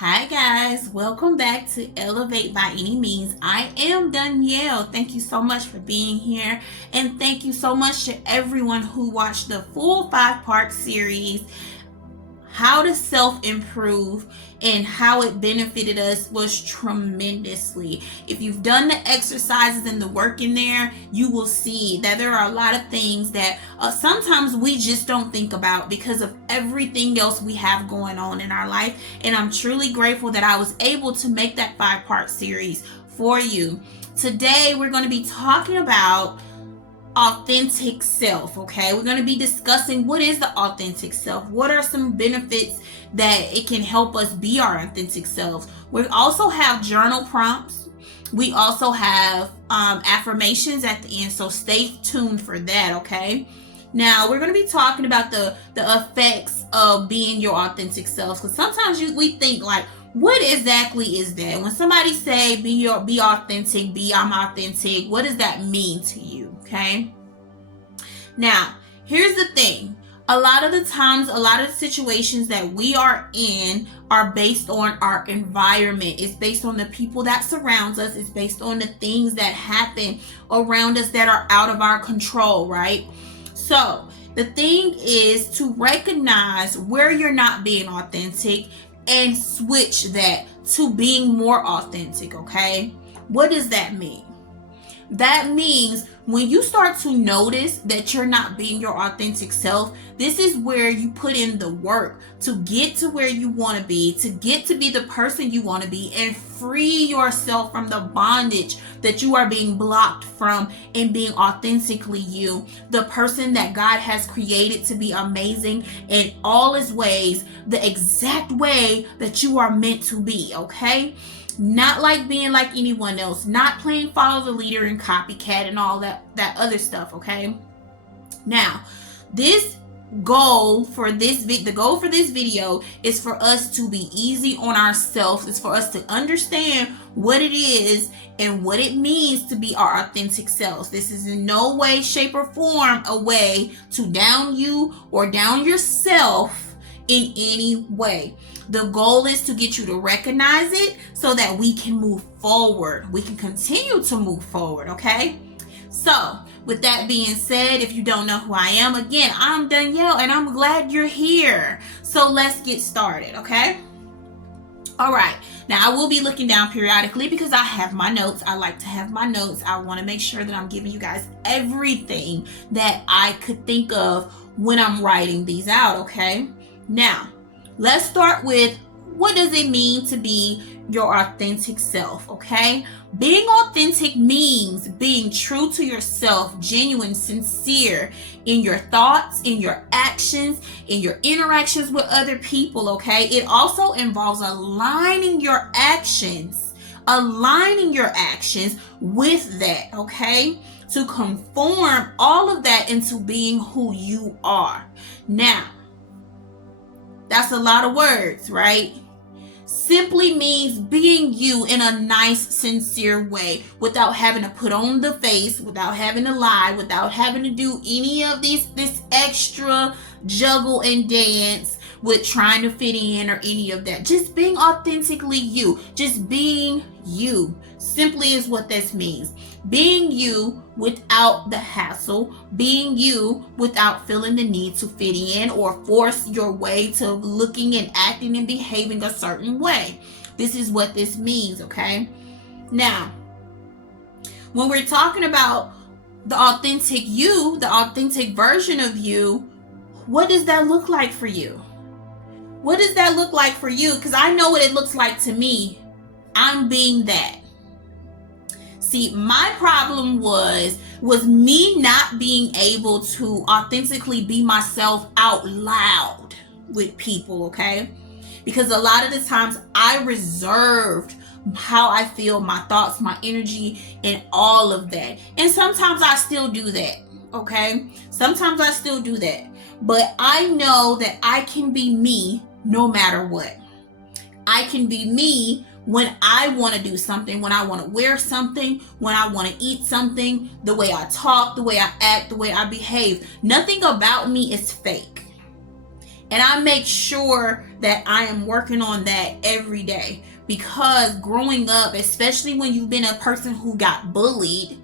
Hi guys, welcome back to Elevate by Any Means. I am Danielle. Thank you so much for being here, and thank you so much to everyone who watched the full 5-part series, How to Self-Improve, and how it benefited us was tremendously. If you've done the exercises and the work in there, you will see that there are a lot of things that sometimes we just don't think about because of everything else we have going on in our life. And I'm truly grateful that I was able to make that 5-part series for you. Today, we're going to be talking about authentic self. Okay, we're going to be discussing what is the authentic self, what are some benefits that it can help us be our authentic selves. We also have journal prompts, we also have affirmations at the end, so stay tuned for that. Okay, now we're going to be talking about the effects of being your authentic self, because sometimes we think like, what exactly is that? When somebody say be authentic, I'm authentic, what does that mean to you? Okay, now here's the thing. A lot of the times, a lot of the situations that we are in are based on our environment. It's based on the people that surrounds us. It's based on the things that happen around us that are out of our control, right? So the thing is to recognize where you're not being authentic and switch that to being more authentic. Okay, what does that mean? That means when you start to notice that you're not being your authentic self, this is where you put in the work to get to where you want to be, to get to be the person you want to be, and free yourself from the bondage that you are being blocked from and being authentically you, the person that God has created to be amazing in all his ways, the exact way that you are meant to be. Okay, not like being like anyone else, not playing follow the leader and copycat and all that other stuff. Okay, now this goal for this video is for us to be easy on ourselves. It's for us to understand what it is and what it means to be our authentic selves. This is in no way, shape, or form a way to down you or down yourself in any way. The goal is to get you to recognize it so that we can move forward. We can continue to move forward, okay? So, with that being said, if you don't know who I am, again, I'm Danielle and I'm glad you're here. So let's get started, okay? All right. Now, I will be looking down periodically because I have my notes. I like to have my notes. I want to make sure that I'm giving you guys everything that I could think of when I'm writing these out, okay? Now, let's start with, what does it mean to be your authentic self? Okay, being authentic means being true to yourself, genuine, sincere in your thoughts, in your actions, in your interactions with other people. Okay, it also involves aligning your actions with that. Okay, to conform all of that into being who you are. Now, that's a lot of words, right? Simply means being you in a nice, sincere way, without having to put on the face, without having to lie, without having to do any of this extra juggle and dance with trying to fit in or any of that. Just being authentically you. Just being you. Simply is what this means. Being you without the hassle, being you without feeling the need to fit in or force your way to looking and acting and behaving a certain way. This is what this means, okay? Now, when we're talking about the authentic you, the authentic version of you, what does that look like for you? What does that look like for you? Because I know what it looks like to me. I'm being that. See, my problem was me not being able to authentically be myself out loud with people, okay? Because a lot of the times I reserved how I feel, my thoughts, my energy, and all of that. And sometimes I still do that, okay? Sometimes I still do that. But I know that I can be me no matter what. I can be me when I want to do something, when I want to wear something, when I want to eat something, the way I talk, the way I act, the way I behave. Nothing about me is fake. And I make sure that I am working on that every day, because growing up, especially when you've been a person who got bullied,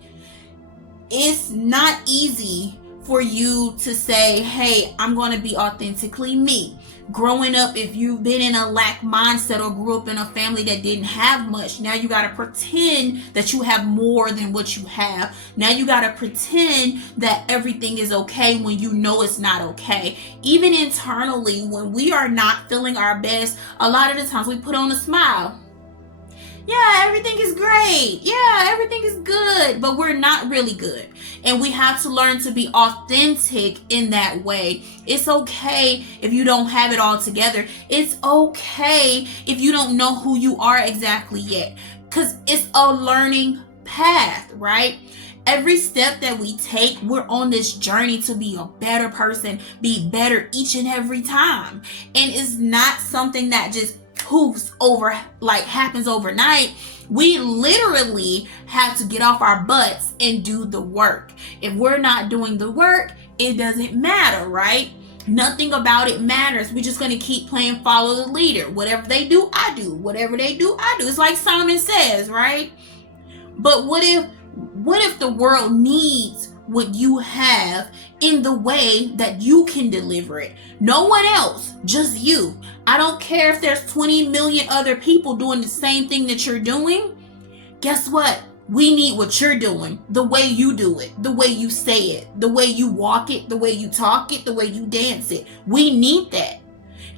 it's not easy for you to say, hey, I'm going to be authentically me. Growing up, if you've been in a lack mindset or grew up in a family that didn't have much, now you got to pretend that you have more than what you have. Now you got to pretend that everything is okay when you know it's not okay. Even internally, when we are not feeling our best, a lot of the times we put on a smile. Yeah, everything is great. Yeah, everything is good. But we're not really good. And we have to learn to be authentic in that way. It's okay if you don't have it all together. It's okay if you don't know who you are exactly yet. Because it's a learning path, right? Every step that we take, we're on this journey to be a better person, be better each and every time. And it's not something that just poofs over, like happens overnight. We literally have to get off our butts and do the work. If we're not doing the work, it doesn't matter, right? Nothing about it matters. We're just going to keep playing follow the leader. Whatever they do, I do. Whatever they do, I do. It's like Simon Says, right? But what if the world needs what you have in the way that you can deliver it? No one else, just you. I don't care if there's 20 million other people doing the same thing that you're doing. Guess what? We need what you're doing, the way you do it, the way you say it, the way you walk it, the way you talk it, the way you dance it. We need that.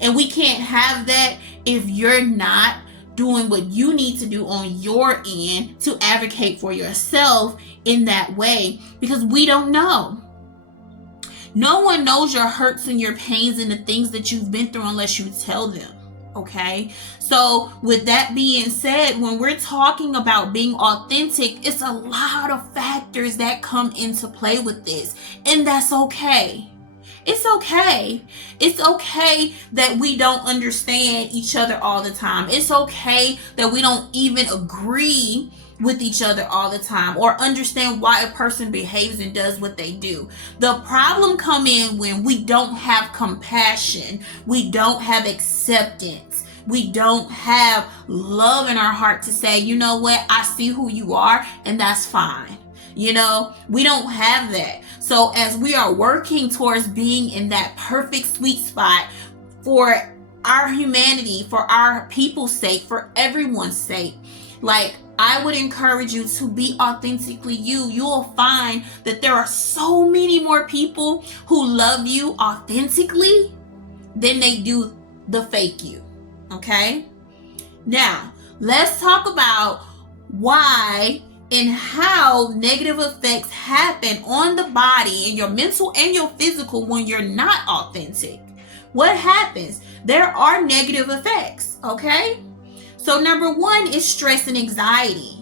And we can't have that if you're not doing what you need to do on your end to advocate for yourself in that way, because we don't know. No one knows your hurts and your pains and the things that you've been through unless you tell them. Okay? So with that being said, when we're talking about being authentic, it's a lot of factors that come into play with this. And that's okay. It's okay. It's okay that we don't understand each other all the time. It's okay that we don't even agree with each other all the time or understand why a person behaves and does what they do. The problem come in when we don't have compassion, we don't have acceptance, we don't have love in our heart to say, you know what, I see who you are and that's fine. You know, we don't have that. So as we are working towards being in that perfect sweet spot for our humanity, for our people's sake, for everyone's sake, like, I would encourage you to be authentically you. You'll find that there are so many more people who love you authentically than they do the fake you. Okay? Now, let's talk about why and how negative effects happen on the body and your mental and your physical when you're not authentic. What happens? There are negative effects, okay? So number one is stress and anxiety,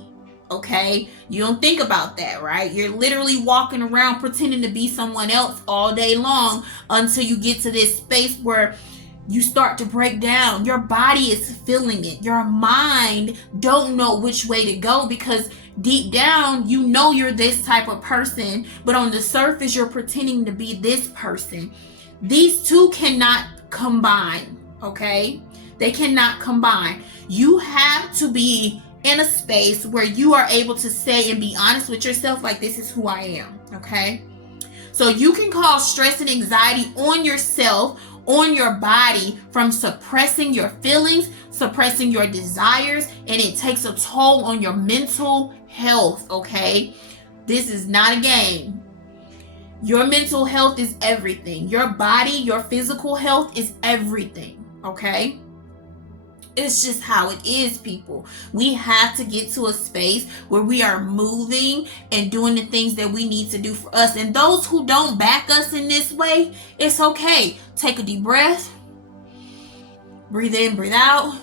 okay? You don't think about that, right? You're literally walking around pretending to be someone else all day long until you get to this space where you start to break down. Your body is feeling it. Your mind don't know which way to go because deep down, you know you're this type of person, but on the surface, you're pretending to be this person. These two cannot combine, okay? They cannot combine. You have to be in a space where you are able to say and be honest with yourself, like, this is who I am, okay? So you can cause stress and anxiety on yourself, on your body, from suppressing your feelings, suppressing your desires, and it takes a toll on your mental health, okay? This is not a game. Your mental health is everything. Your body, your physical health is everything, okay? It's just how it is, people. We have to get to a space where we are moving and doing the things that we need to do for us. And those who don't back us in this way, it's okay. Take a deep breath, breathe in, breathe out,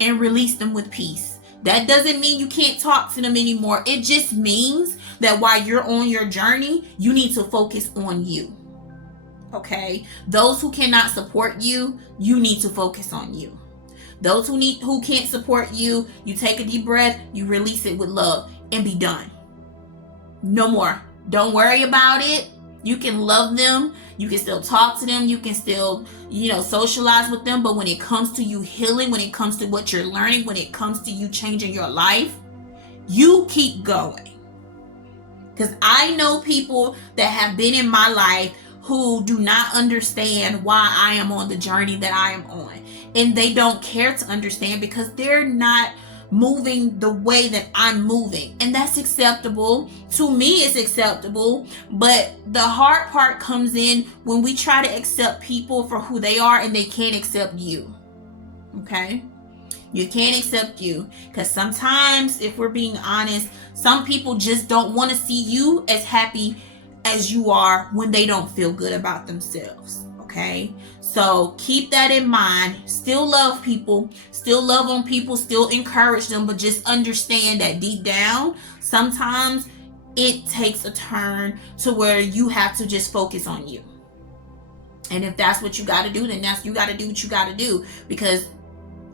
and release them with peace. That doesn't mean you can't talk to them anymore. It just means that while you're on your journey, you need to focus on you. Okay? Those who cannot support you, you need to focus on you. Those who can't support you, you take a deep breath, you release it with love, and be done. No more. Don't worry about it. You can love them, you can still talk to them, you can still, socialize with them, but when it comes to you healing, when it comes to what you're learning, when it comes to you changing your life, you keep going. Because I know people that have been in my life who do not understand why I am on the journey that I am on. And they don't care to understand because they're not moving the way that I'm moving. And that's acceptable. To me, it's acceptable. But the hard part comes in when we try to accept people for who they are and they can't accept you. Okay? You can't accept you. Because sometimes, if we're being honest, some people just don't want to see you as happy as you are when they don't feel good about themselves. Okay? So keep that in mind. Still love people, still love on people, still encourage them, but just understand that deep down, sometimes it takes a turn to where you have to just focus on you. And if that's what you got to do, then you got to do what you got to do, because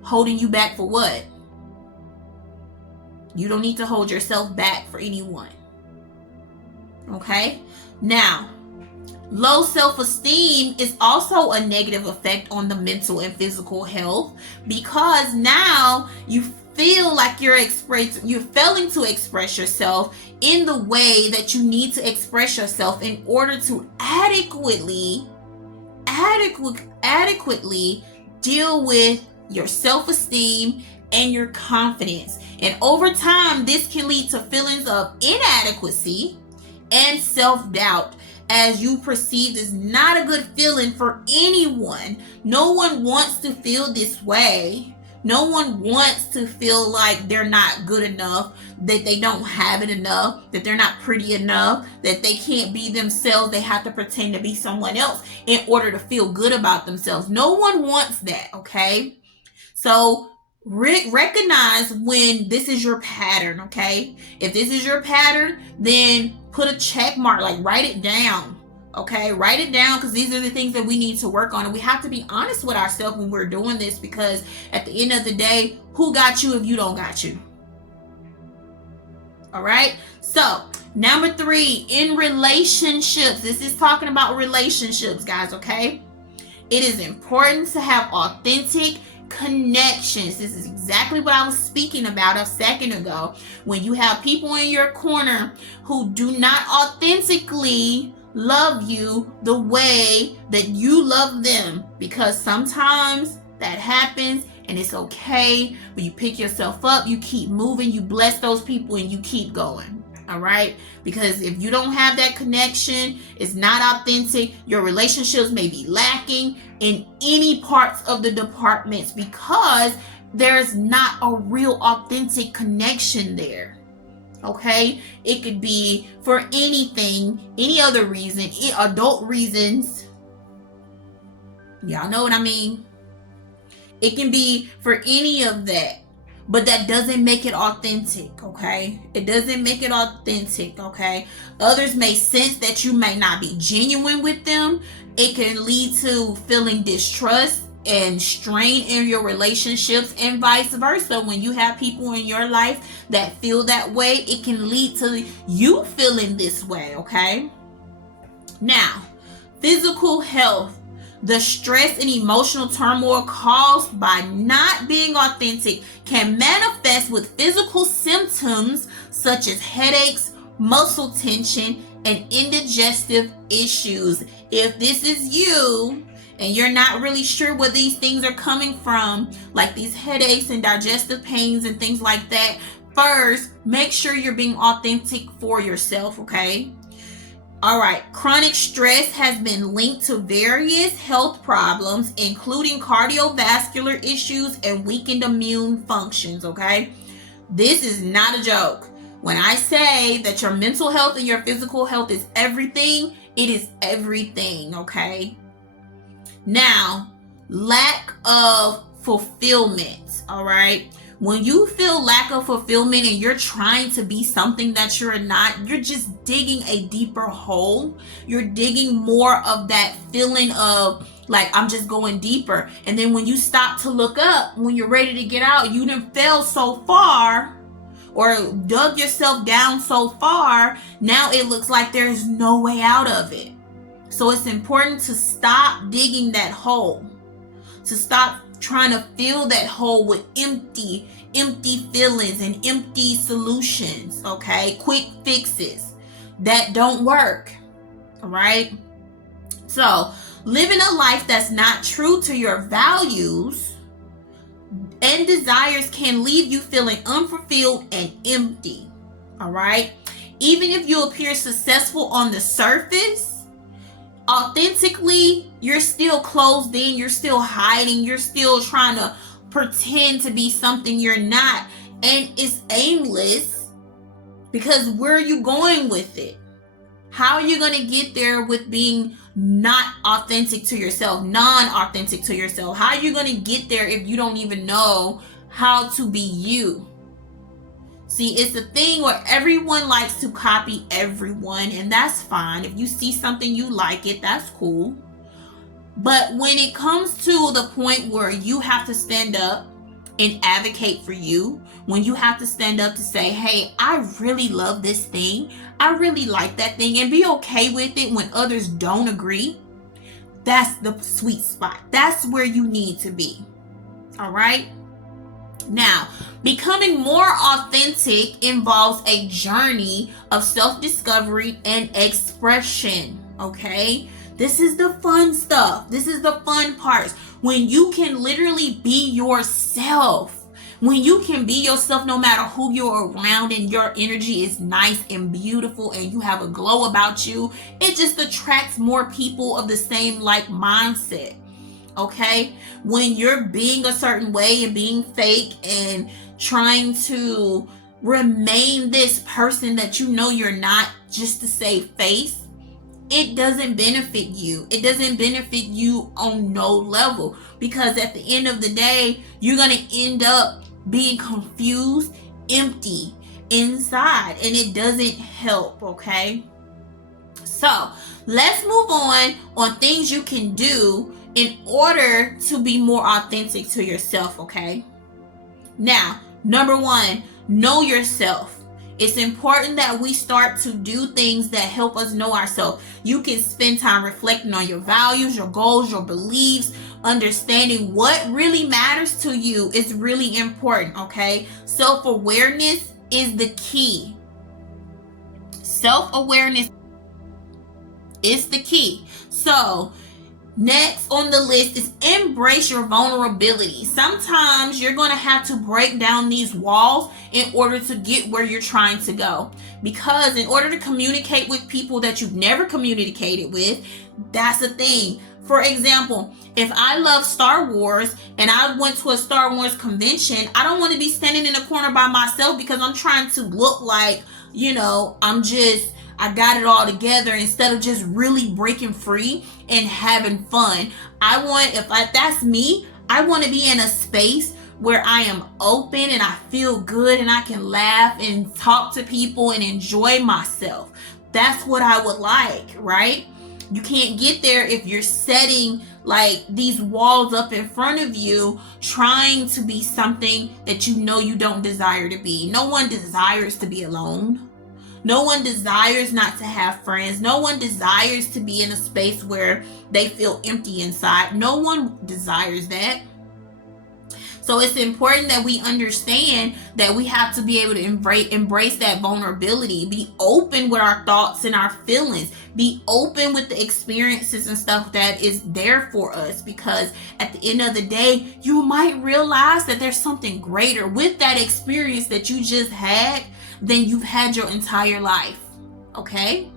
holding you back for what? You don't need to hold yourself back for anyone. Okay? Now, low self-esteem is also a negative effect on the mental and physical health, because now you feel like you're failing to express yourself in the way that you need to express yourself in order to adequately deal with your self-esteem and your confidence. And over time, this can lead to feelings of inadequacy and self-doubt, as you perceive is not a good feeling for anyone. No one wants to feel this way. No one wants to feel like they're not good enough, that they don't have it enough, that they're not pretty enough, that they can't be themselves. They have to pretend to be someone else in order to feel good about themselves. No one wants that, okay? So recognize when this is your pattern, okay? If this is your pattern, then put a check mark, like write it down, okay? Write it down, because these are the things that we need to work on. And we have to be honest with ourselves when we're doing this, because at the end of the day, who got you if you don't got you? All right? So, number 3, in relationships. This is talking about relationships, guys, okay? It is important to have authentic connections. This is exactly what I was speaking about a second ago. When you have people in your corner who do not authentically love you the way that you love them, because sometimes that happens and it's okay, but you pick yourself up, you keep moving, you bless those people, and you keep going. All right? Because if you don't have that connection, it's not authentic. Your relationships may be lacking in any parts of the departments, because there's not a real authentic connection there. Okay? It could be for anything, any other reason, adult reasons. Y'all know what I mean? It can be for any of that. But that doesn't make it authentic, okay? It doesn't make it authentic, okay? Others may sense that you may not be genuine with them. It can lead to feeling distrust and strain in your relationships, and vice versa. When you have people in your life that feel that way, it can lead to you feeling this way, okay? Now, physical health. The stress and emotional turmoil caused by not being authentic can manifest with physical symptoms such as headaches, muscle tension, and indigestive issues. If this is you and you're not really sure where these things are coming from, like these headaches and digestive pains and things like that, first, make sure you're being authentic for yourself, okay? All right, chronic stress has been linked to various health problems, including cardiovascular issues and weakened immune functions, okay? This is not a joke. When I say that your mental health and your physical health is everything, it is everything, okay? Now, lack of fulfillment, all right? When you feel lack of fulfillment and you're trying to be something that you're not, you're just digging a deeper hole. You're digging more of that feeling of like, I'm just going deeper. And then when you stop to look up, when you're ready to get out, you done fell so far or dug yourself down so far, now it looks like there's no way out of it. So it's important to stop digging that hole, to stop trying to fill that hole with empty feelings and empty solutions, okay? Quick fixes that don't work, all right? So living a life that's not true to your values and desires can leave you feeling unfulfilled and empty, all right? Even if you appear successful on the surface, authentically, you're still closed in, you're still hiding, you're still trying to pretend to be something you're not, and it's aimless, because where are you going with it? How are you going to get there with being not authentic to yourself, non-authentic to yourself? How are you going to get there if you don't even know how to be you? See, it's a thing where everyone likes to copy everyone, and that's fine. If you see something you like it, that's cool. But when it comes to the point where you have to stand up and advocate for you, when you have to stand up to say, hey, I really love this thing, I really like that thing, and be okay with it when others don't agree, that's the sweet spot. That's where you need to be. All right? Now, becoming more authentic involves a journey of self-discovery and expression, okay? This is the fun stuff. This is the fun parts. When you can literally be yourself. When you can be yourself no matter who you're around, and your energy is nice and beautiful and you have a glow about you, it just attracts more people of the same like mindset. Okay, when you're being a certain way and being fake and trying to remain this person that you know you're not just to save face, it doesn't benefit you. It doesn't benefit you on no level, because at the end of the day, you're going to end up being confused, empty inside, and it doesn't help. Okay, so let's move on things you can do in order to be more authentic to yourself, okay? Now, number one, know yourself. It's important that we start to do things that help us know ourselves. You can spend time reflecting on your values, your goals, your beliefs, understanding what really matters to you is really important, okay? Self-awareness is the key. Self-awareness is the key. So, next on the list is embrace your vulnerability. Sometimes you're going to have to break down these walls in order to get where you're trying to go. Because in order to communicate with people that you've never communicated with, that's the thing. For example, if I love Star Wars and I went to a Star Wars convention, I don't want to be standing in a corner by myself because I'm trying to look like, I got it all together, instead of just really breaking free and having fun. That's me, I want to be in a space where I am open and I feel good and I can laugh and talk to people and enjoy myself. That's what I would like, right? You can't get there if you're setting like these walls up in front of you, trying to be something that you know you don't desire to be. No one desires to be alone. No one desires not to have friends. No one desires to be in a space where they feel empty inside. No one desires that. So it's important that we understand that we have to be able to embrace that vulnerability. Be open with our thoughts and our feelings. Be open with the experiences and stuff that is there for us. Because at the end of the day, you might realize that there's something greater with that experience that you just had than you've had your entire life. Okay?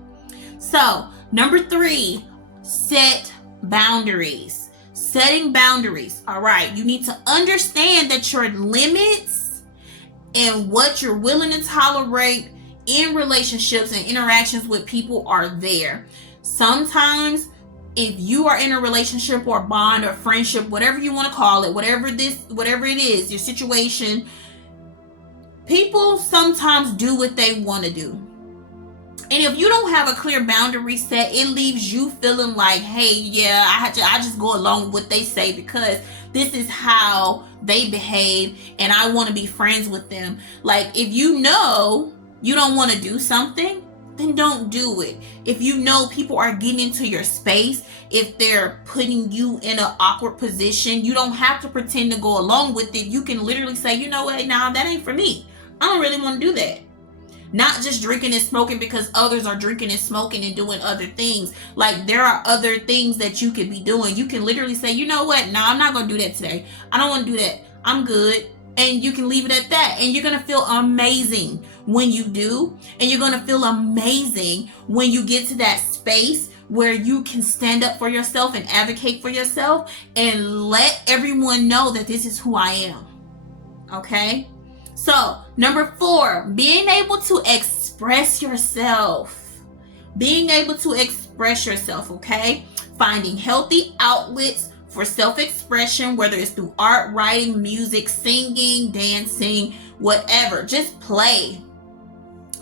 So, number 3, set boundaries. Setting boundaries. All right. You need to understand that your limits and what you're willing to tolerate in relationships and interactions with people are there. Sometimes if you are in a relationship or bond or friendship, whatever you want to call it, whatever it is, your situation, people sometimes do what they want to do. And if you don't have a clear boundary set, it leaves you feeling like, hey, yeah, I just go along with what they say because this is how they behave and I want to be friends with them. Like, if you know you don't want to do something, then don't do it. If you know people are getting into your space, if they're putting you in an awkward position, you don't have to pretend to go along with it. You can literally say, you know what, nah, that ain't for me. I don't really want to do that. Not just drinking and smoking because others are drinking and smoking and doing other things. Like, there are other things that you could be doing. You can literally say, you know what, nah, I'm not going to do that today. I don't want to do that. I'm good. And you can leave it at that. And you're going to feel amazing when you do. And you're going to feel amazing when you get to that space where you can stand up for yourself and advocate for yourself and let everyone know that this is who I am. Okay? So, number 4, being able to express yourself. Being able to express yourself, okay? Finding healthy outlets for self-expression, whether it's through art, writing, music, singing, dancing, whatever. Just play.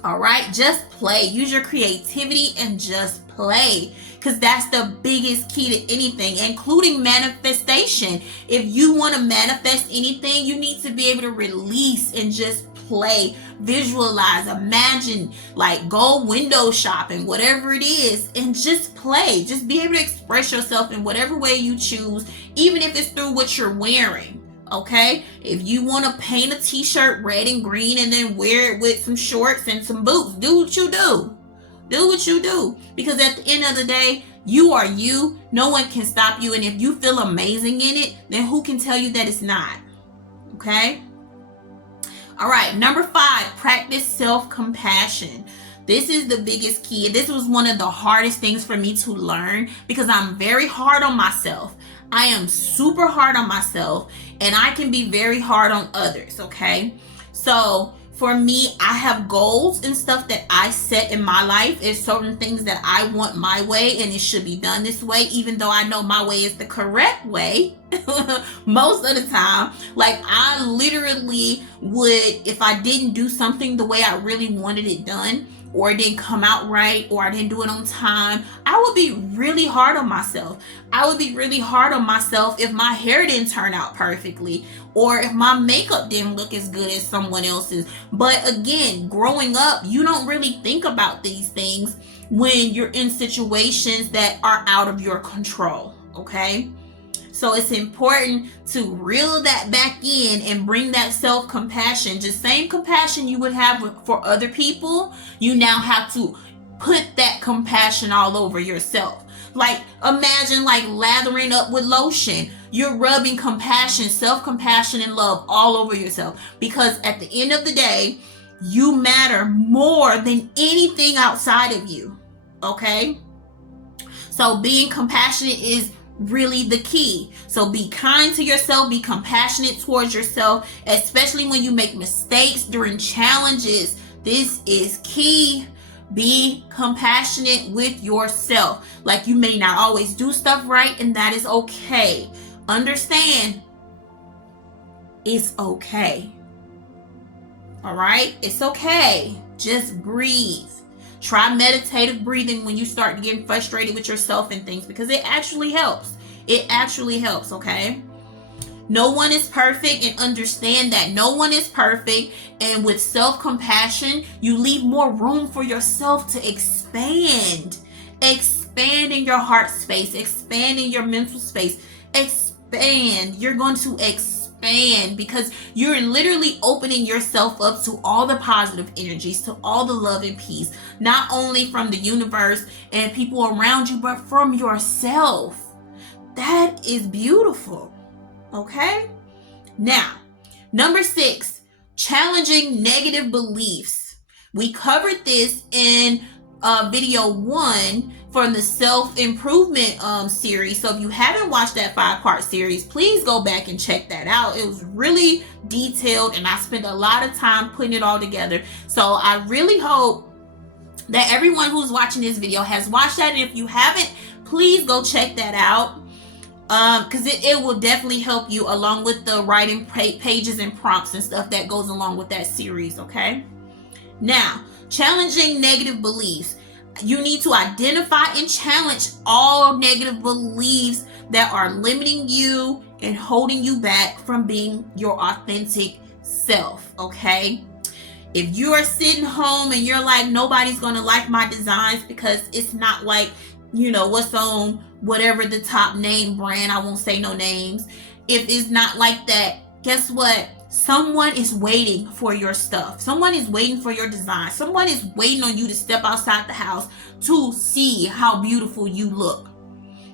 All right? Just play. Use your creativity and just play. Because that's the biggest key to anything, including manifestation. If you want to manifest anything, you need to be able to release and just play, visualize, imagine, like go window shopping, whatever it is, and just play. Just be able to express yourself in whatever way you choose, even if it's through what you're wearing. Okay, if you want to paint a t-shirt red and green and then wear it with some shorts and some boots, do what you do. Do what you do, because at the end of the day, you are you. No one can stop you. And if you feel amazing in it, then who can tell you that it's not? Okay. All right. Number 5, practice self-compassion. This is the biggest key. This was one of the hardest things for me to learn because I'm very hard on myself. I am super hard on myself, and I can be very hard on others. Okay. So for me, I have goals and stuff that I set in my life. It's certain things that I want my way and it should be done this way, even though I know my way is the correct way most of the time. Like, I literally would, if I didn't do something the way I really wanted it done, or it didn't come out right, or I didn't do it on time, I would be really hard on myself. I would be really hard on myself if my hair didn't turn out perfectly, or if my makeup didn't look as good as someone else's. But again, growing up, you don't really think about these things when you're in situations that are out of your control, okay? So it's important to reel that back in and bring that self-compassion. Just same compassion you would have for other people, you now have to put that compassion all over yourself. Like, imagine like lathering up with lotion. You're rubbing compassion, self-compassion, and love all over yourself. Because at the end of the day, you matter more than anything outside of you. Okay? So being compassionate is really the key. So be kind to yourself, be compassionate towards yourself, especially when you make mistakes during challenges. This is key. Be compassionate with yourself. Like, you may not always do stuff right, and that is okay. Understand, it's okay. All right? It's okay. Just breathe. Try meditative breathing when you start getting frustrated with yourself and things, because it actually helps. It actually helps, okay? No one is perfect, and understand that no one is perfect. And with self-compassion, you leave more room for yourself to expand. Expand in your heart space. Expand in your mental space. Expand. You're going to expand because you're literally opening yourself up to all the positive energies, to all the love and peace, not only from the universe and people around you, but from yourself. That is beautiful. Okay? Now, number 6, challenging negative beliefs. We covered this in video 1 from the self-improvement series. So if you haven't watched that 5-part series, please go back and check that out. It was really detailed, and I spent a lot of time putting it all together. So I really hope that everyone who's watching this video has watched that. And if you haven't, please go check that out. Because it will definitely help you, along with the writing pages and prompts and stuff that goes along with that series, okay? Now, challenging negative beliefs. You need to identify and challenge all negative beliefs that are limiting you and holding you back from being your authentic self, okay? If you are sitting home and you're like, nobody's going to like my designs because it's not like, what's on whatever the top name brand, I won't say no names. If it's not like that, guess what? Someone is waiting for your stuff. Someone is waiting for your design. Someone is waiting on you to step outside the house to see how beautiful you look,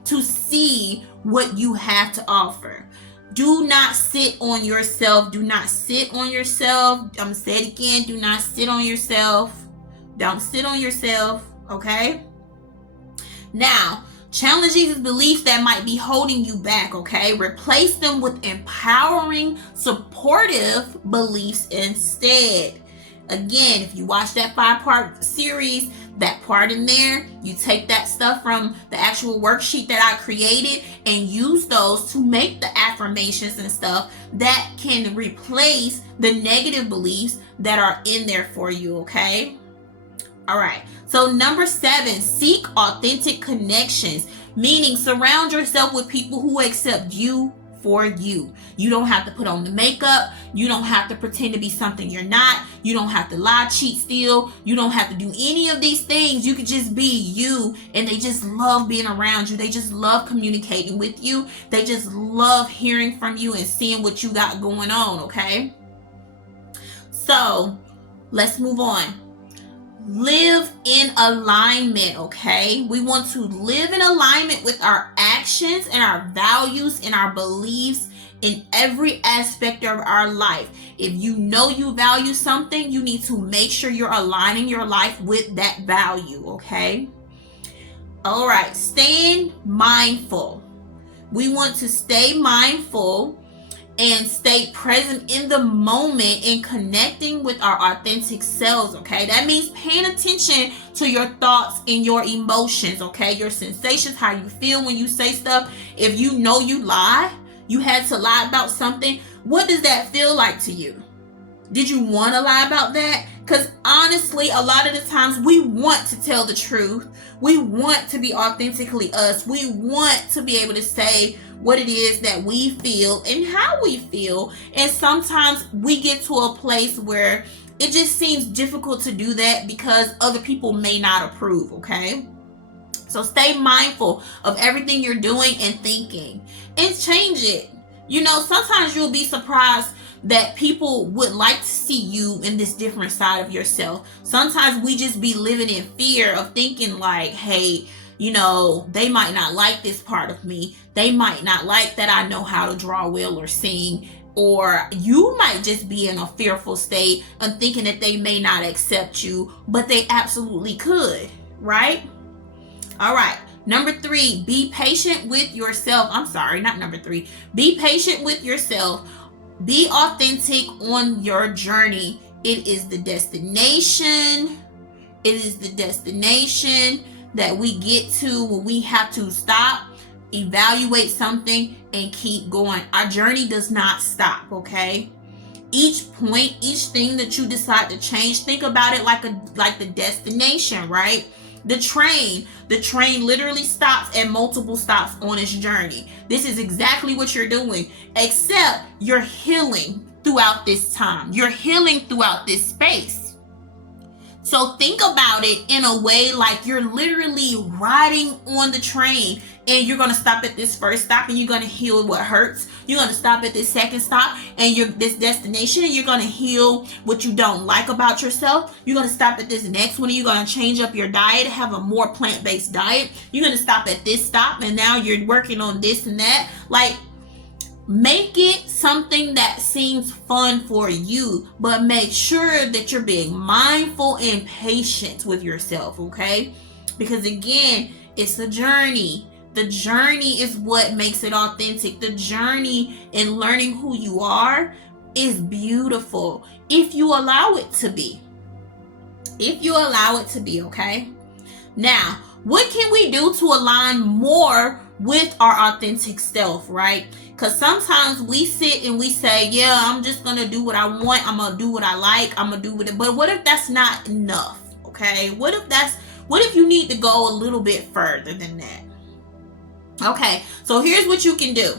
to see what you have to offer. Do not sit on yourself. Do not sit on yourself. I'm going to say it again. Do not sit on yourself. Don't sit on yourself, okay? Now, challenge these beliefs that might be holding you back, okay? Replace them with empowering, supportive beliefs instead. Again, if you watch that 5-part series, that part in there, you take that stuff from the actual worksheet that I created and use those to make the affirmations and stuff that can replace the negative beliefs that are in there for you, okay? All right. So number 7, seek authentic connections, meaning surround yourself with people who accept you for you. You don't have to put on the makeup. You don't have to pretend to be something you're not. You don't have to lie, cheat, steal. You don't have to do any of these things. You could just be you, and they just love being around you. They just love communicating with you. They just love hearing from you and seeing what you got going on, okay? So let's move on. Live in alignment, okay? We want to live in alignment with our actions and our values and our beliefs in every aspect of our life. If you know you value something, you need to make sure you're aligning your life with that value, okay? All right, staying mindful. We want to stay mindful and stay present in the moment and connecting with our authentic selves, okay? That means paying attention to your thoughts and your emotions, okay? Your sensations, how you feel when you say stuff. If you know you lie, you had to lie about something, what does that feel like to you? Did you want to lie about that? Because honestly, a lot of the times we want to tell the truth. We want to be authentically us. We want to be able to say what it is that we feel and how we feel. And sometimes we get to a place where it just seems difficult to do that because other people may not approve, okay? So stay mindful of everything you're doing and thinking and change it. Sometimes you'll be surprised that people would like to see you in this different side of yourself. Sometimes we just be living in fear of thinking like, hey, they might not like this part of me. They might not like that I know how to draw well or sing. Or you might just be in a fearful state and thinking that they may not accept you, but they absolutely could, right? All right. Number 3, be patient with yourself. I'm sorry, not number 3. Be patient with yourself. Be authentic on your journey. It is the destination. It is the destination that we get to when we have to stop, evaluate something, and keep going. Our journey does not stop, okay? Each point, each thing that you decide to change, think about it like the destination, right? The train literally stops at multiple stops on its journey. This is exactly what you're doing, except you're healing throughout this time. You're healing throughout this space. So think about it in a way like you're literally riding on the train and you're going to stop at this first stop and you're going to heal what hurts. You're going to stop at this second stop and this destination and you're going to heal what you don't like about yourself. You're going to stop at this next one and you're going to change up your diet, have a more plant-based diet. You're going to stop at this stop and now you're working on this and that. Like, make it something that seems fun for you, but make sure that you're being mindful and patient with yourself, okay? Because again, it's a journey. The journey is what makes it authentic. The journey in learning who you are is beautiful if you allow it to be. If you allow it to be, okay? Now, what can we do to align more with our authentic self, right? Because sometimes we sit and we say, yeah, I'm just going to do what I want. I'm going to do what I like. I'm going to do what it. But what if that's not enough, okay? What if you need to go a little bit further than that? Okay, so here's what you can do.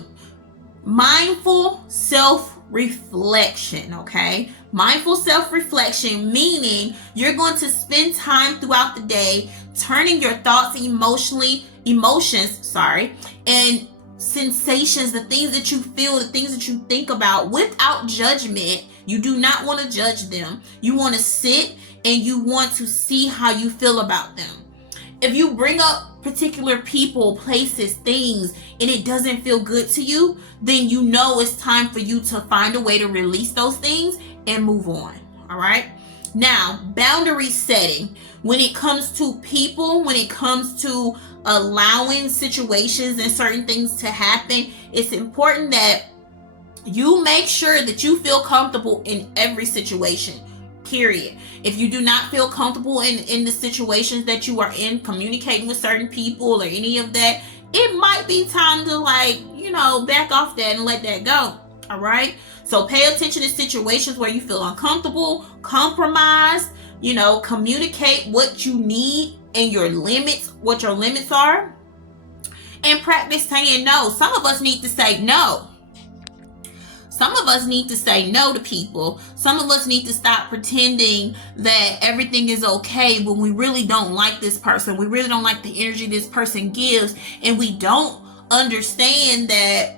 Mindful self self-reflection, okay? Mindful self-reflection, meaning you're going to spend time throughout the day turning your thoughts, emotions, and sensations, the things that you feel, the things that you think about, without judgment. You do not want to judge them. You want to sit and you want to see how you feel about them. If you bring up particular people, places, things, and it doesn't feel good to you, then you know it's time for you to find a way to release those things and move on. All right? Now, boundary setting. When it comes to people, when it comes to allowing situations and certain things to happen, it's important that you make sure that you feel comfortable in every situation, period. If you do not feel comfortable in the situations that you are in, communicating with certain people or any of that, it might be time to back off that and let that go. All right? So pay attention to situations where you feel uncomfortable, compromise, communicate what you need and your limits, what your limits are, and practice saying no. Some of us need to say no. Some of us need to say no to people. Some of us need to stop pretending that everything is okay when we really don't like this person. We really don't like the energy this person gives, and we don't understand that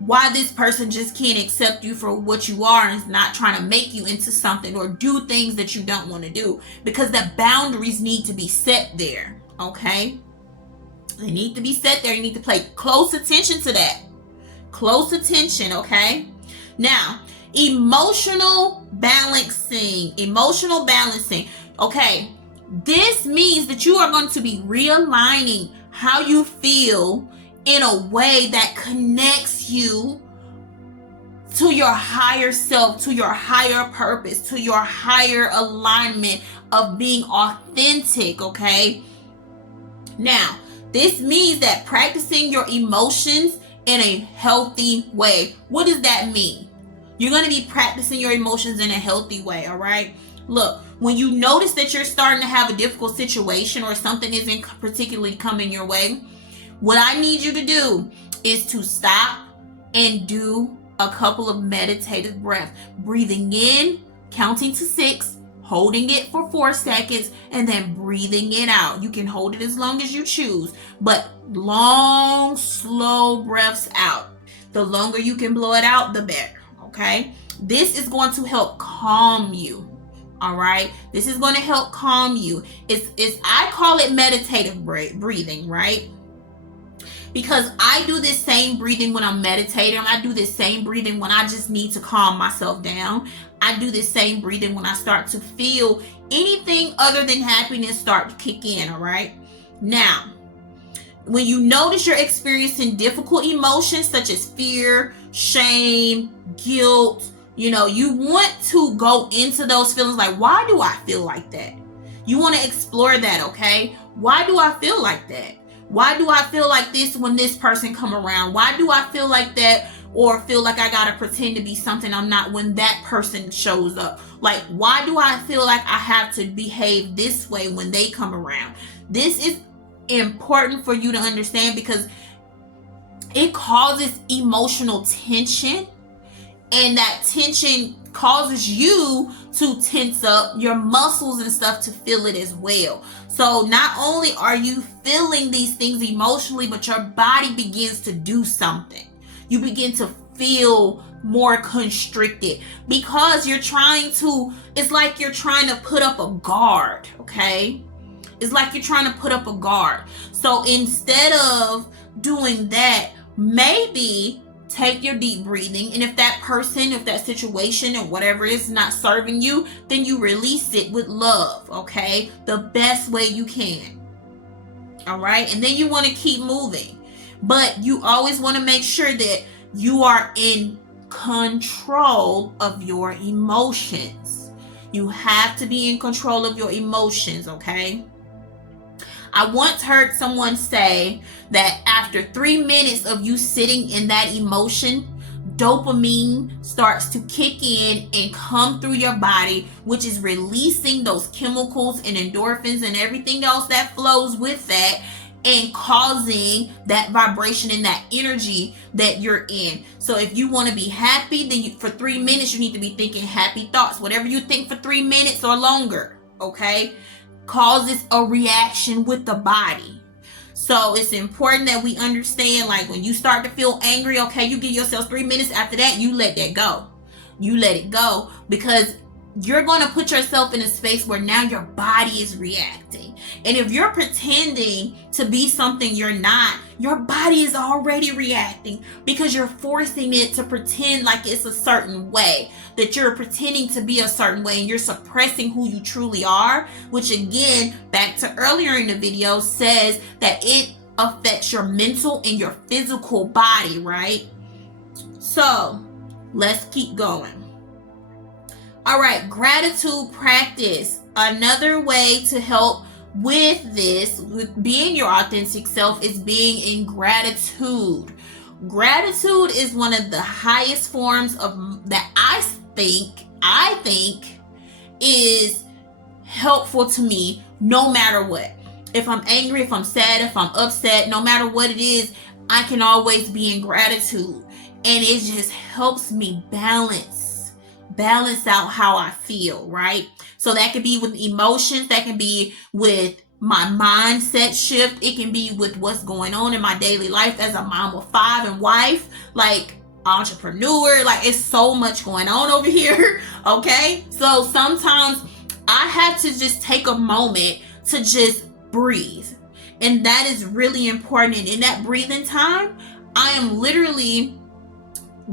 why this person just can't accept you for what you are and is not trying to make you into something or do things that you don't want to do, because the boundaries need to be set there, okay? They need to be set there. You need to pay close attention to that. Close attention, okay? Now, emotional balancing. Okay, this means that you are going to be realigning how you feel in a way that connects you to your higher self, to your higher purpose, to your higher alignment of being authentic, okay? Now, this means that practicing your emotions in a healthy way. What does that mean? You're going to be practicing your emotions in a healthy way, all right? Look, when you notice that you're starting to have a difficult situation or something isn't particularly coming your way, what I need you to do is to stop and do a couple of meditative breaths. Breathing in, counting to 6, holding it for 4 seconds, and then breathing it out. You can hold it as long as you choose, but long, slow breaths out. The longer you can blow it out, the better, okay? This is going to help calm you, all right? This is going to help calm you. I call it meditative breathing, right? Because I do this same breathing when I'm meditating. I do this same breathing when I just need to calm myself down. I do this same breathing when I start to feel anything other than happiness start to kick in, all right? Now, when you notice you're experiencing difficult emotions such as fear, shame, guilt, you want to go into those feelings like, why do I feel like that? You want to explore that, okay? Why do I feel like that? Why do I feel like this when this person come around? Why do I feel like that or feel like I gotta pretend to be something I'm not when that person shows up? Like, why do I feel like I have to behave this way when they come around? This is important for you to understand because it causes emotional tension, and that tension causes you to tense up your muscles and stuff to feel it as well. So not only are you feeling these things emotionally, but your body begins to do something. You begin to feel more constricted because it's like you're trying to put up a guard, okay? It's like you're trying to put up a guard. So instead of doing that, maybe take your deep breathing, and if that situation or whatever is not serving you, then you release it with love, okay? The best way you can. All right? And then you want to keep moving. But you always want to make sure that you are in control of your emotions. You have to be in control of your emotions, okay? I once heard someone say that after 3 minutes of you sitting in that emotion, dopamine starts to kick in and come through your body, which is releasing those chemicals and endorphins and everything else that flows with that. and causing that vibration and that energy that you're in. So if you want to be happy, then for 3 minutes, you need to be thinking happy thoughts. Whatever you think for 3 minutes or longer, okay, causes a reaction with the body. So it's important that we understand, like, when you start to feel angry, okay, you give yourself 3 minutes. After that, you let that go. You let it go, because you're going to put yourself in a space where now your body is reacting. And if you're pretending to be something you're not, your body is already reacting, because you're forcing it to pretend like it's a certain way, that you're pretending to be a certain way, and you're suppressing who you truly are, which, again, back to earlier in the video, says that it affects your mental and your physical body, right? So let's keep going. All right, gratitude practice. Another way to help with this, with being your authentic self, is being in gratitude. Gratitude is one of the highest forms of that I think is helpful to me, no matter what. If I'm angry, if I'm sad, if I'm upset, no matter what it is, I can always be in gratitude. And it just helps me balance out how I feel, right? So that could be with emotions, that can be with my mindset shift, it can be with what's going on in my daily life as a mom of 5 and wife, like entrepreneur, like it's so much going on over here, okay? So sometimes I have to just take a moment to just breathe. And that is really important. And in that breathing time, I am literally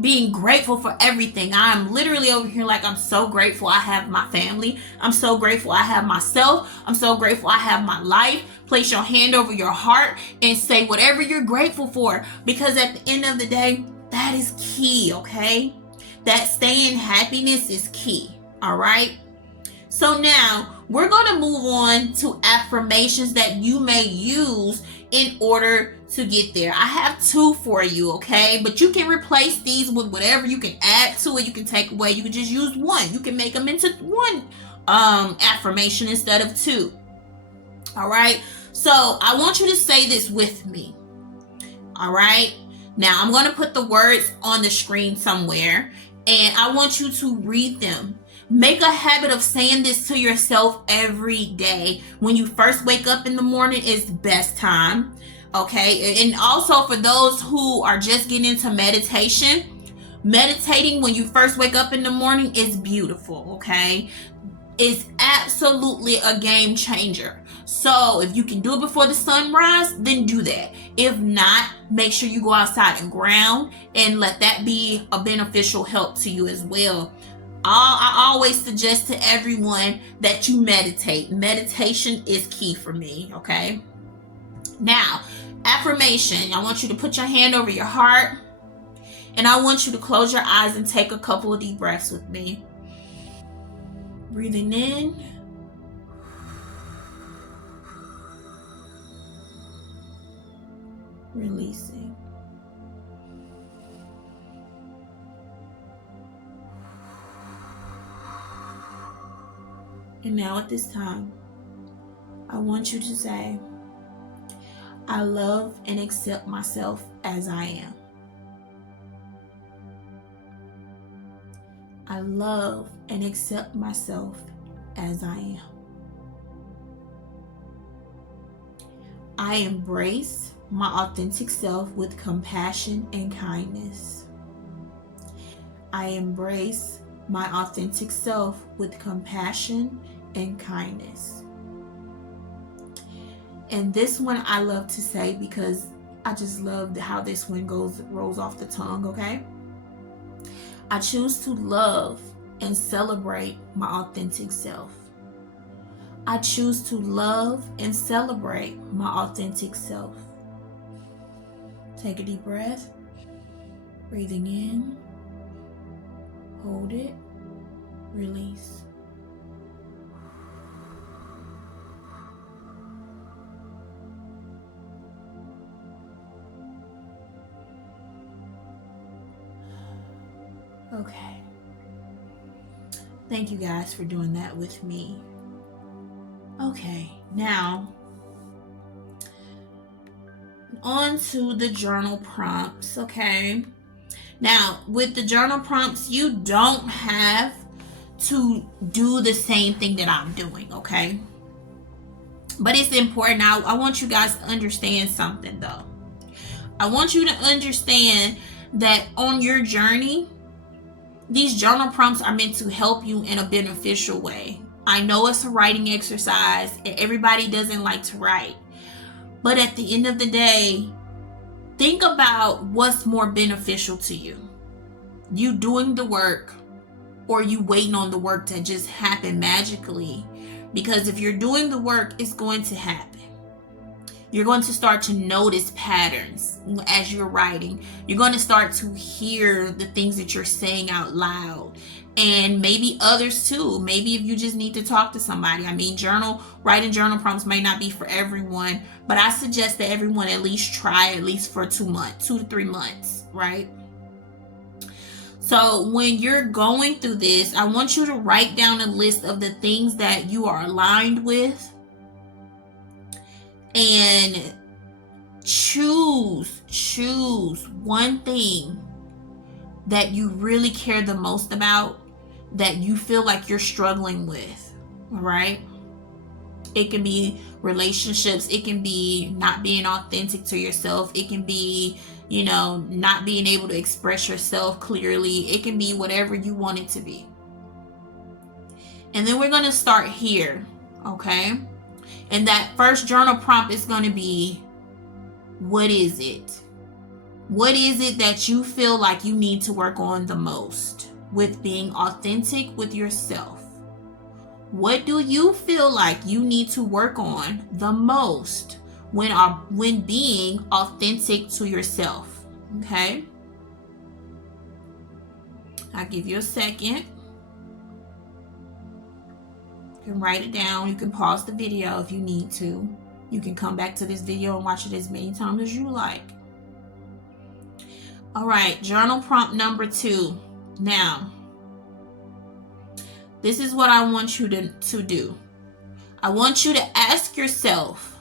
being grateful for everything. I'm literally over here like, I'm so grateful I have my family. I'm so grateful I have myself. I'm so grateful I have my life. Place your hand over your heart and say whatever you're grateful for, because at the end of the day, that is key, okay? That staying happiness is key, all right? So now we're going to move on to affirmations that you may use in order to get there. I have 2 for you, okay? But you can replace these with whatever you can add to it. You can take away. You can just use 1. You can make them into 1 affirmation instead of 2. All right? So I want you to say this with me. All right? Now I'm going to put the words on the screen somewhere, and I want you to read them. Make a habit of saying this to yourself every day. When you first wake up in the morning is the best time, okay? And also for those who are just getting into meditation, meditating when you first wake up in the morning is beautiful, okay? It's absolutely a game changer. So if you can do it before the sunrise, then do that. If not, make sure you go outside and ground and let that be a beneficial help to you as well. I always suggest to everyone that you meditate. Meditation is key for me, okay? Now, affirmation. I want you to put your hand over your heart, and I want you to close your eyes and take a couple of deep breaths with me. Breathing in. Releasing. And now at this time, I want you to say, I love and accept myself as I am. I love and accept myself as I am. I embrace my authentic self with compassion and kindness. I embrace my authentic self with compassion and kindness. And this one I love to say because I just love how this one rolls off the tongue, okay? I choose to love and celebrate my authentic self. I choose to love and celebrate my authentic self. Take a deep breath. Breathing in. Hold it. Release. Okay. Thank you guys for doing that with me. Okay, now On to the journal prompts, okay? Now, with the journal prompts, you don't have to do the same thing that I'm doing, okay? But it's important. I want you guys to understand something, though. I want you to understand that on your journey, these journal prompts are meant to help you in a beneficial way. I know it's a writing exercise, and everybody doesn't like to write. But at the end of the day, think about what's more beneficial to you. You doing the work, or you waiting on the work to just happen magically. Because if you're doing the work, it's going to happen. You're going to start to notice patterns as you're writing. You're going to start to hear the things that you're saying out loud. And maybe others too. Maybe if you just need to talk to somebody. I mean, writing journal prompts may not be for everyone, but I suggest that everyone at least try at least for 2 to 3 months, right? So when you're going through this, I want you to write down a list of the things that you are aligned with, and choose one thing that you really care the most about, that you feel like you're struggling with, all right? It can be relationships. It can be not being authentic to yourself. It can be, not being able to express yourself clearly. It can be whatever you want it to be. And then we're going to start here, okay? And that first journal prompt is going to be, what is it? What is it that you feel like you need to work on the most with being authentic with yourself? What do you feel like you need to work on the most when being authentic to yourself? Okay? I'll give you a second. You can write it down. You can pause the video if you need to. You can come back to this video and watch it as many times as you like. All right, journal prompt number 2. Now, this is what I want you to do. I want you to ask yourself,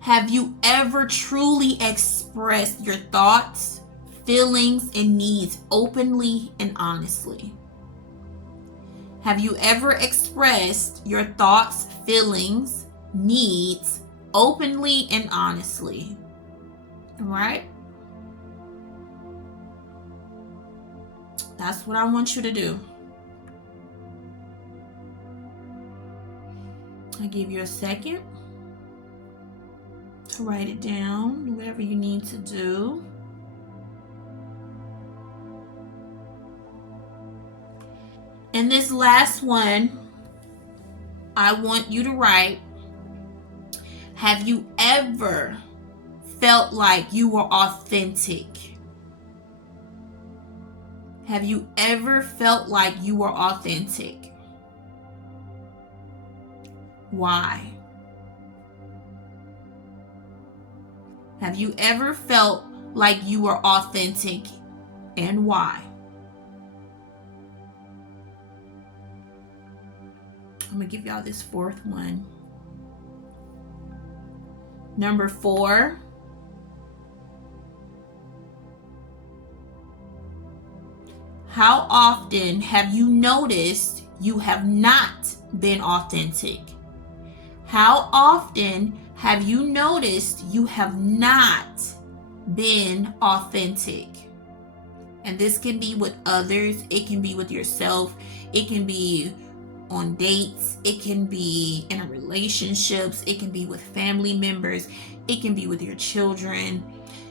have you ever truly expressed your thoughts, feelings, and needs openly and honestly? Have you ever expressed your thoughts, feelings, needs openly and honestly? All right? That's what I want you to do. I'll give you a second to write it down, do whatever you need to do. And this last one, I want you to write, have you ever felt like you were authentic? Have you ever felt like you were authentic? Why? Have you ever felt like you were authentic, and why? I'm going to give y'all this 4th one. Number 4. How often have you noticed you have not been authentic? How often have you noticed you have not been authentic? And this can be with others. It can be with yourself. It can be on dates. It can be in relationships. It can be with family members. It can be with your children.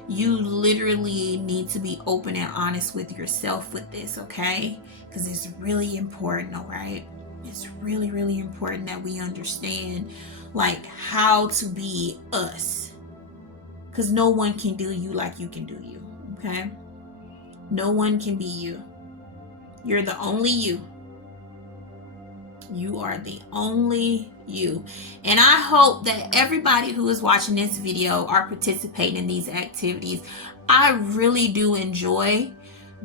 You literally need to be open and honest with yourself with this, okay? Because it's really important, all right? It's really, really important that we understand, like, how to be us. Because no one can do you like you can do you, okay? No one can be you. You're the only you. You are the only you. And I hope that everybody who is watching this video are participating in these activities. I really do enjoy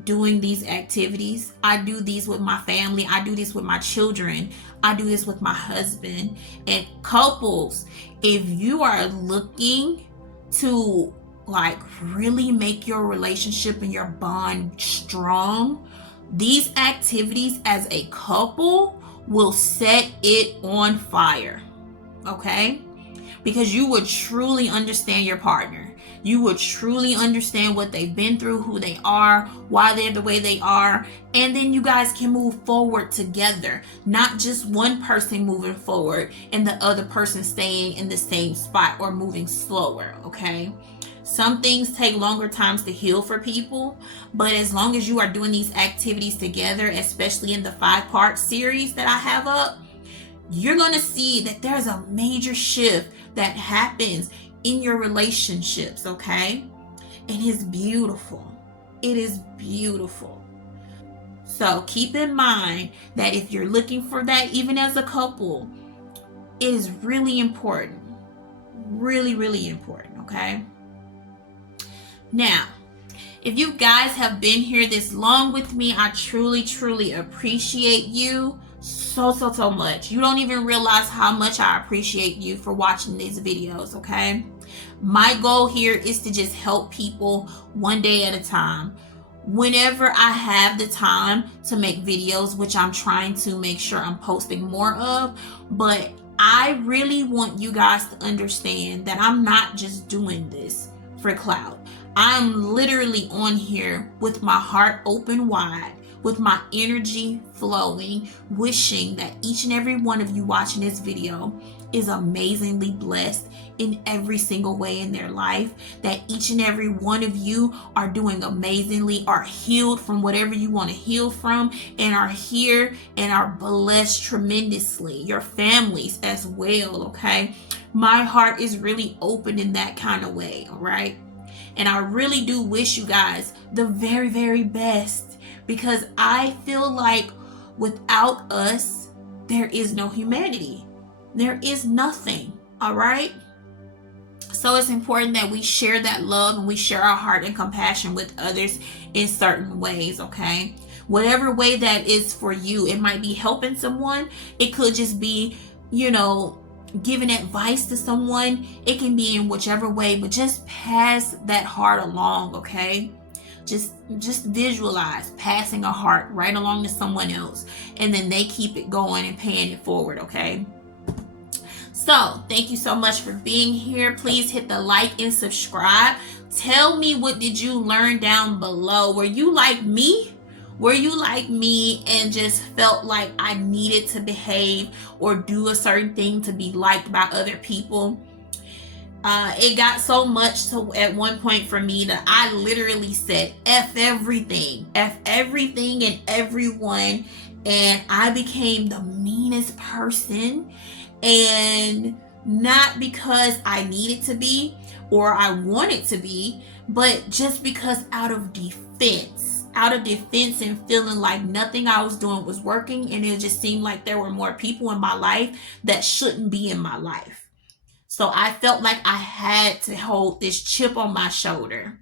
doing these activities. I do these with my family. I do this with my children. I do this with my husband. And couples, if you are looking to like really make your relationship and your bond strong, these activities as a couple will set it on fire. Okay? Because you would truly understand your partner. You would truly understand what they've been through, who they are, why they're the way they are, and then you guys can move forward together. Not just one person moving forward and the other person staying in the same spot or moving slower, okay? Some things take longer times to heal for people, but as long as you are doing these activities together, especially in the 5-part series that I have up, you're going to see that there's a major shift that happens in your relationships, okay? And it's beautiful. It is beautiful. So keep in mind that if you're looking for that, even as a couple, it is really important. Really, really important, okay? Now, if you guys have been here this long with me, I truly, truly appreciate you so much. You don't even realize how much I appreciate you for watching these videos, okay? My goal here is to just help people one day at a time. Whenever I have the time to make videos, which I'm trying to make sure I'm posting more of, but I really want you guys to understand that I'm not just doing this for clout. I'm literally on here with my heart open wide, with my energy flowing, wishing that each and every one of you watching this video is amazingly blessed in every single way in their life, that each and every one of you are doing amazingly, are healed from whatever you want to heal from, and are here and are blessed tremendously. Your families as well, okay? My heart is really open in that kind of way, all right? And I really do wish you guys the very, very best, because I feel like without us, there is no humanity. There is nothing, all right? So it's important that we share that love and we share our heart and compassion with others in certain ways, okay? Whatever way that is for you, it might be helping someone. It could just be, giving advice to someone. It can be in whichever way, but just pass that heart along, okay? Just visualize passing a heart right along to someone else, and then they keep it going and paying it forward, okay? So thank you so much for being here. Please hit the like and subscribe. Tell me, what did you learn down below? Were you like me? Were you like me and just felt like I needed to behave or do a certain thing to be liked by other people? It got so much to at one point for me that I literally said F everything and everyone, and I became the meanest person. And not because I needed to be or I wanted to be, but just because out of defense and feeling like nothing I was doing was working, and it just seemed like there were more people in my life that shouldn't be in my life. So I felt like I had to hold this chip on my shoulder,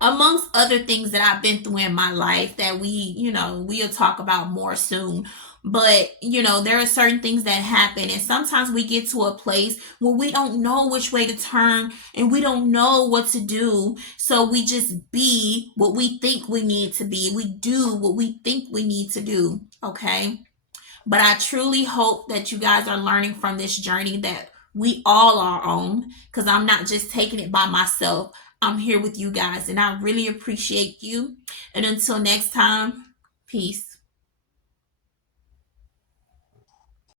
amongst other things that I've been through in my life that we'll talk about more soon. But, there are certain things that happen, and sometimes we get to a place where we don't know which way to turn and we don't know what to do. So we just be what we think we need to be. We do what we think we need to do, okay? But I truly hope that you guys are learning from this journey that we all are on, because I'm not just taking it by myself. I'm here with you guys, and I really appreciate you. And until next time, peace.